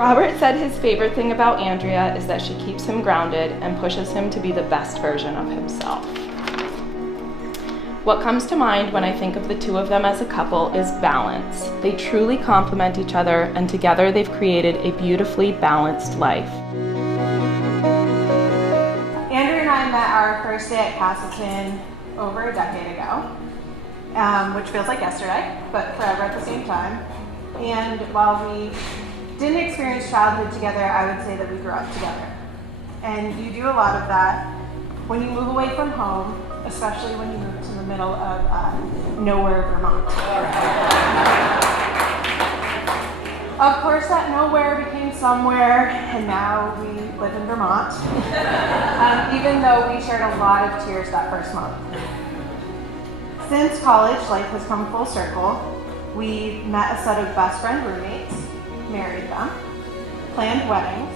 Robert said his favorite thing about Andrea is that she keeps him grounded and pushes him to be the best version of himself. What comes to mind when I think of the two of them as a couple is balance. They truly complement each other, and together they've created a beautifully balanced life. Andrea and I met our first day at Castleton over a decade ago, which feels like yesterday, but forever at the same time. And while we didn't experience childhood together, I would say that we grew up together. And you do a lot of that when you move away from home, especially when you move to the middle of nowhere, Vermont. Of course, that nowhere became somewhere, and now we live in Vermont, even though we shared a lot of tears that first month. Since college, life has come full circle. We met a set of best friend roommates, married them, planned weddings.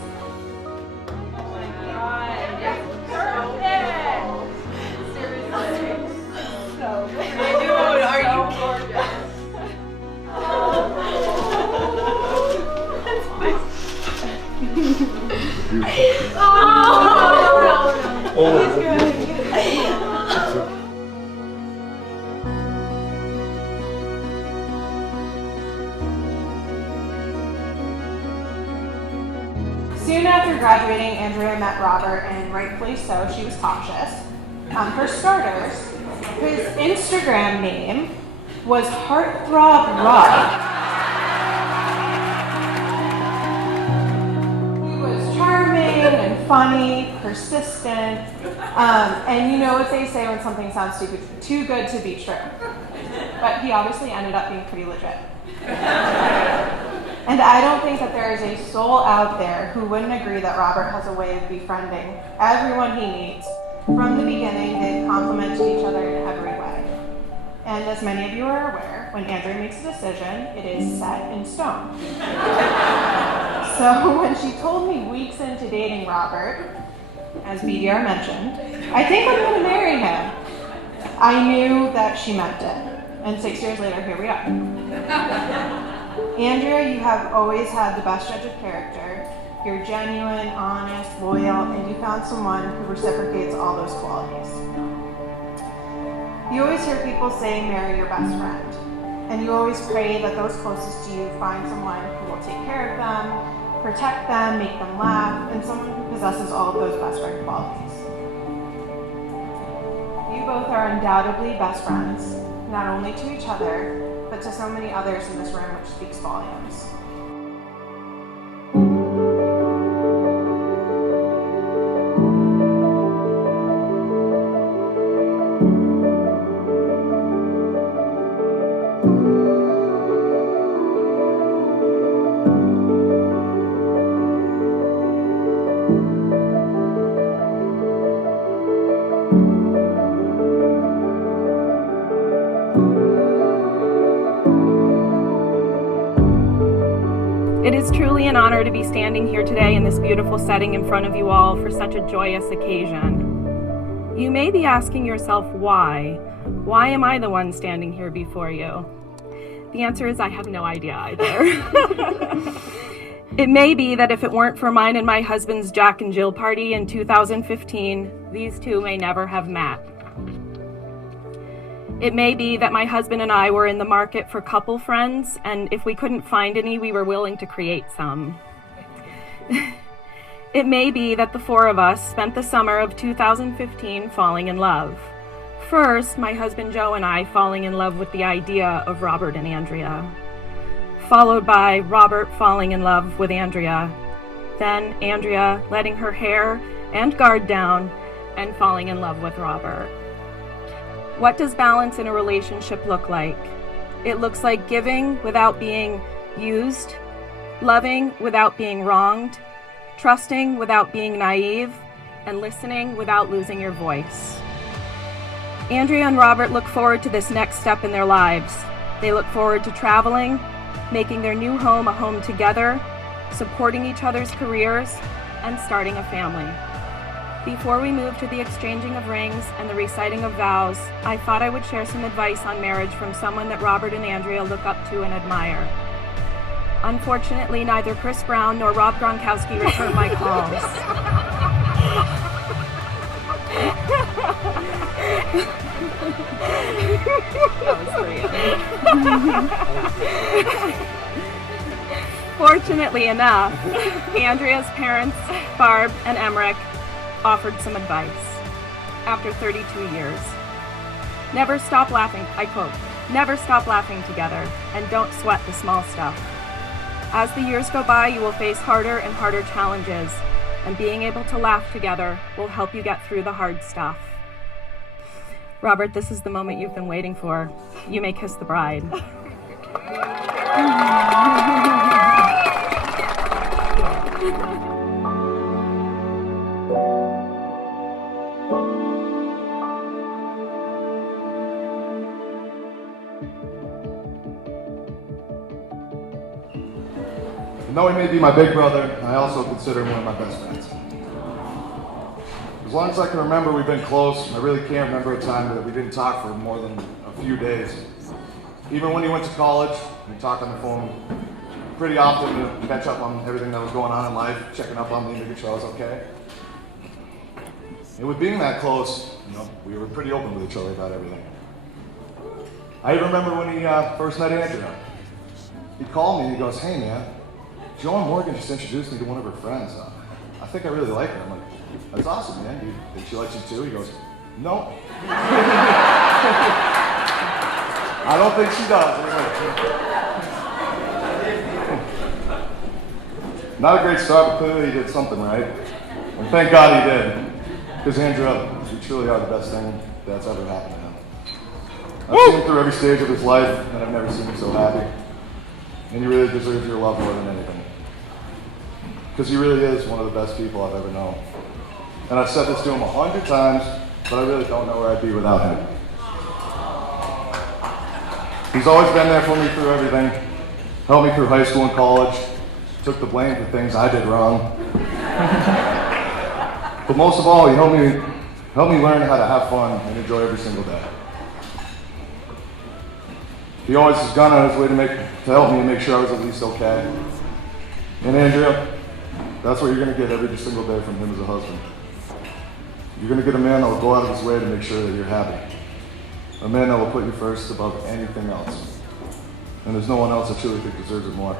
Oh my God, that's perfect! Seriously. So good. Dude, are you gorgeous? Soon after graduating, Andrea met Robert, and rightfully so, she was cautious. For starters, his Instagram name was Heartthrob Rob. He was charming and funny, persistent, and you know what they say when something sounds too good to be true. But he obviously ended up being pretty legit. And I don't think that there is a soul out there who wouldn't agree that Robert has a way of befriending everyone he meets. From the beginning, they've complemented each other in every way. And as many of you are aware, when Andrea makes a decision, it is set in stone. So when she told me weeks into dating Robert, as BDR mentioned, I think I'm going to marry him, I knew that she meant it. And 6 years later, here we are. Andrea, you have always had the best judge of character. You're genuine, honest, loyal, and you found someone who reciprocates all those qualities. You always hear people say, marry your best friend. And you always pray that those closest to you find someone who will take care of them, protect them, make them laugh, and someone who possesses all of those best friend qualities. You both are undoubtedly best friends, not only to each other, but to so many others in this room, which speaks volumes. It is truly an honor to be standing here today in this beautiful setting in front of you all for such a joyous occasion. You may be asking yourself why? Why am I the one standing here before you? The answer is I have no idea either. It may be that if it weren't for mine and my husband's Jack and Jill party in 2015, these two may never have met. It may be that my husband and I were in the market for couple friends, and if we couldn't find any, we were willing to create some. It may be that the four of us spent the summer of 2015 falling in love. First, my husband Joe and I falling in love with the idea of Robert and Andrea. Followed by Robert falling in love with Andrea. Then Andrea letting her hair and guard down and falling in love with Robert. What does balance in a relationship look like? It looks like giving without being used, loving without being wronged, trusting without being naive, and listening without losing your voice. Andrea and Robert look forward to this next step in their lives. They look forward to traveling, making their new home a home together, supporting each other's careers, and starting a family. Before we move to the exchanging of rings and the reciting of vows, I thought I would share some advice on marriage from someone that Robert and Andrea look up to and admire. Unfortunately, neither Chris Brown nor Rob Gronkowski returned my calls. That was great. Fortunately enough, Andrea's parents, Barb and Emmerich, offered some advice after 32 years. Never stop laughing, I quote, never stop laughing together, and don't sweat the small stuff. As the years go by, you will face harder and harder challenges, and being able to laugh together will help you get through the hard stuff. Robert, this is the moment you've been waiting for. You may kiss the bride. Though he may be my big brother, I also consider him one of my best friends. As long as I can remember, we've been close. I really can't remember a time that we didn't talk for more than a few days. Even when he went to college, we talked on the phone pretty often to catch up on everything that was going on in life, checking up on me, making sure I was okay. And with being that close, we were pretty open with each other about everything. I even remember when he first met Andrea. He called me and he goes, "Hey man, Joan Morgan just introduced me to one of her friends. I think I really like her." I'm like, "That's awesome, man. Did she like you too?" He goes, "No." I don't think she does. Not a great start, but clearly he did something right. And thank God he did. Because Andrea, you truly are the best thing that's ever happened to him. I've seen him through every stage of his life, and I've never seen him so happy. And he really deserves your love more than anything. Because he really is one of the best people I've ever known. And I've said this to him 100 times, but I really don't know where I'd be without him. He's always been there for me through everything, helped me through high school and college, took the blame for things I did wrong. But most of all, he helped me learn how to have fun and enjoy every single day. He always has gone out of his way to help me and make sure I was at least okay. And Andrea, that's what you're going to get every single day from him as a husband. You're going to get a man that will go out of his way to make sure that you're happy. A man that will put you first above anything else. And there's no one else I truly think deserves it more.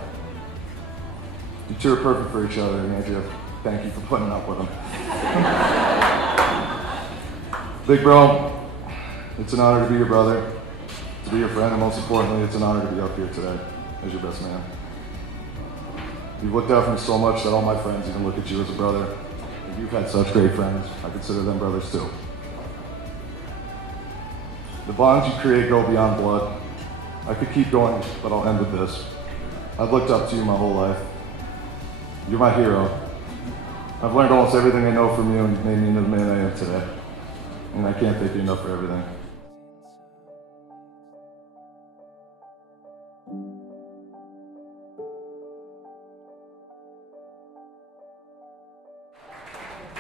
You two are perfect for each other, and Andrea, thank you for putting up with him. Big bro, it's an honor to be your brother, to be your friend, and most importantly, it's an honor to be up here today as your best man. You've looked out for me so much that all my friends even look at you as a brother. And you've had such great friends, I consider them brothers too. The bonds you create go beyond blood. I could keep going, but I'll end with this. I've looked up to you my whole life. You're my hero. I've learned almost everything I know from you, and you've made me into the man I am today. And I can't thank you enough for everything.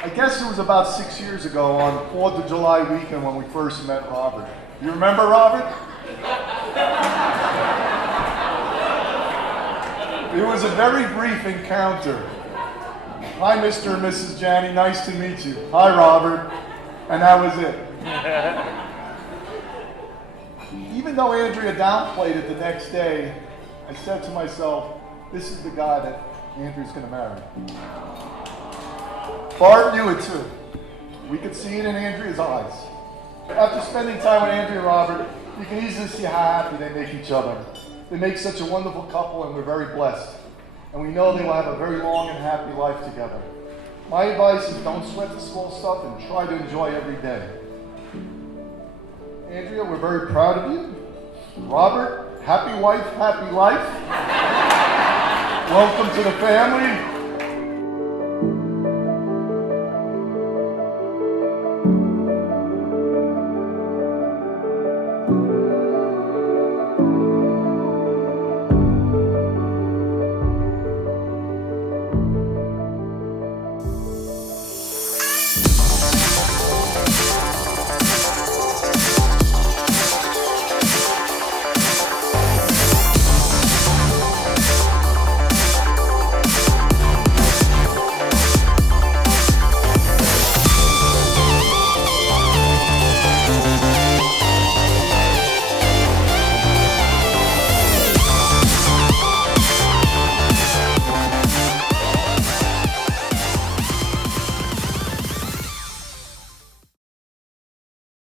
I guess it was about 6 years ago on 4th of July weekend when we first met Robert. You remember Robert? It was a very brief encounter. "Hi, Mr. and Mrs. Janney, nice to meet you." "Hi, Robert." And that was it. Even though Andrea downplayed it the next day, I said to myself, this is the guy that Andrea's going to marry. Barb knew it too. We could see it in Andrea's eyes. After spending time with Andrea and Robert, you can easily see how happy they make each other. They make such a wonderful couple, and we're very blessed. And we know they will have a very long and happy life together. My advice is don't sweat the small stuff and try to enjoy every day. Andrea, we're very proud of you. Robert, happy wife, happy life. Welcome to the family.